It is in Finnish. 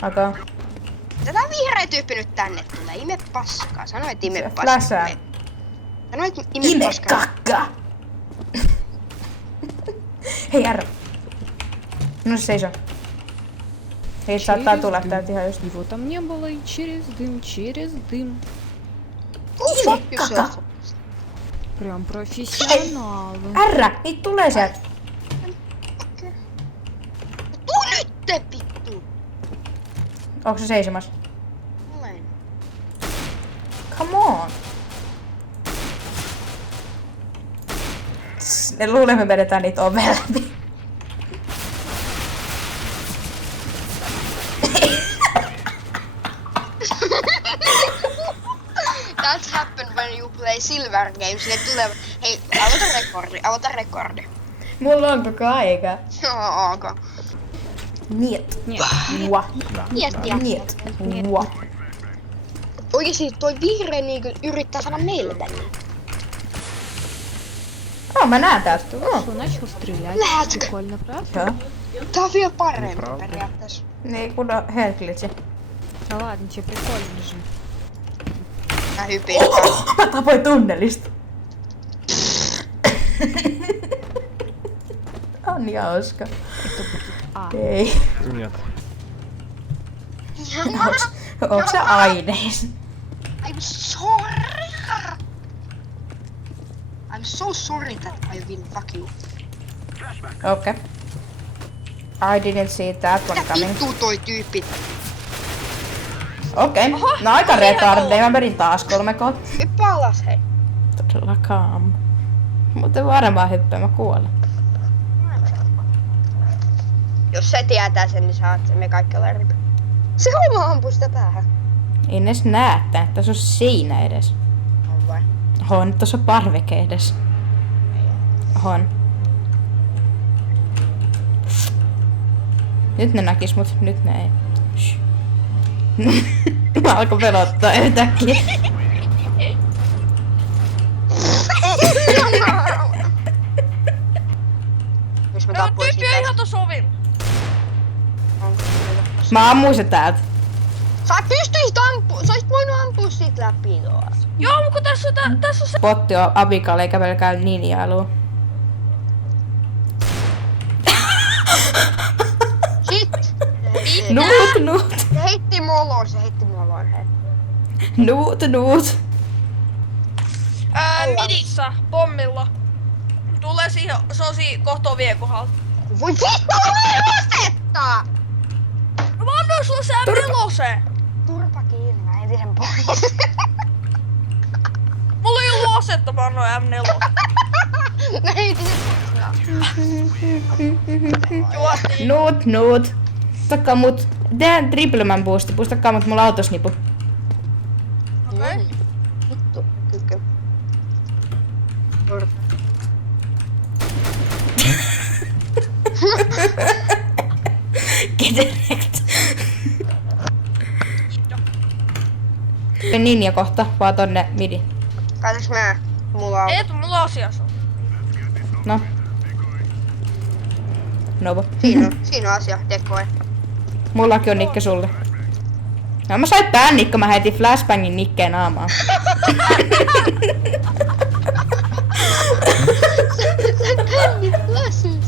Aka. Tätä vihreä tyyppi nyt tänne tulee. Ime paskaa. Sano, et ime Se paskaa. fläsää. Sano, et ime Ime paskaa. kakka! Hei R. No se seisoo. Hei, saattaa tulla täältä ihan just. Его там не было и через дым. Fuck yourself. Прям профессионалы. R! Niitä tulee sieltä. Tuu nyt, vittu! Onko se seisomassa? Olen. Come on! Ne luulee, me vedetään niitä oveen läpi. That's happened when you play silver games. Ne tulee... Hei, aloita rekordi. Mulla on koko aika. Joo, ok. Niet. Нет. Mua. Niet. Mua. Oikeesti toi vihreä niinku yrittää saada meille tänne. Mä näen täältä. Что начал стрелять? Let's go. Прикольно, правда? Joo. Tää on vielä parempi periaatteessa. Niin kun on helklitsi. Да ладно, тебе прикольно же. Mä hypin. Mä tapoin tunnelista. On niin hauska. Это будет А. Ei. Нет. Onko se aineis? I'm sorry. I'm so sorry that I will fuck you. Okay. I didn't see that one Mitä coming. vittu toi tyyppi? Okei. No aika retardeja. Mä vedin taas 3 koot. Hyppää alas hei. Todellakaan. Mutta varmaan hyppää, mä kuolen. Jos se tietää sen, niin saat sen me kaikki olla ripi. Se homma ampuu sitä päähän. Ei ne edes näe, että tässä on seinä edes. On vai? On, tuossa on parveke edes. On. Nyt ne näkis mut, nyt ne ei. Shh. Mä alkoi pelottaa yhtäkkiä. Jos mä tappoisin Tyyppi on ihan tossa ovin. Mä ammuin se täältä. Sä pystyisit sä olisit voinut ampua siitä läpi tuolla. Joo, mutta kun tässä on se... Potti on Abikal eikä pelkää ninjailu. Sit! Nuut. Se heitti molon, hei. Nuut. Midissä, pommilla. Tulee siihen, se on siinä kohta ovien kohdalla. Voi vittu, voi asettaa! No mä annoin sulle se M4. Turpa kiinni, mä heitin sen pois. Mulla ei ollut asetta, mä annoin M4. Mä heitin sen pois. Juotiin. Nuut. Pustakaa mut. Tehdään triplemän boosti. Pustakaa mut mulla autosnipu. Okei. Vittu, tykkö. Turpa. Keterekt. Ninja kohta, vaan tonne midi. Katsaks mä? Mulla on... Eetu, mulla asiassa. No. Novo. Siinä on asia, dekoe. Mullakin on nikke sulle. No mä sain pännikko, mä heitin flashbangin nikkeen naamaan. Sä kännit lasin.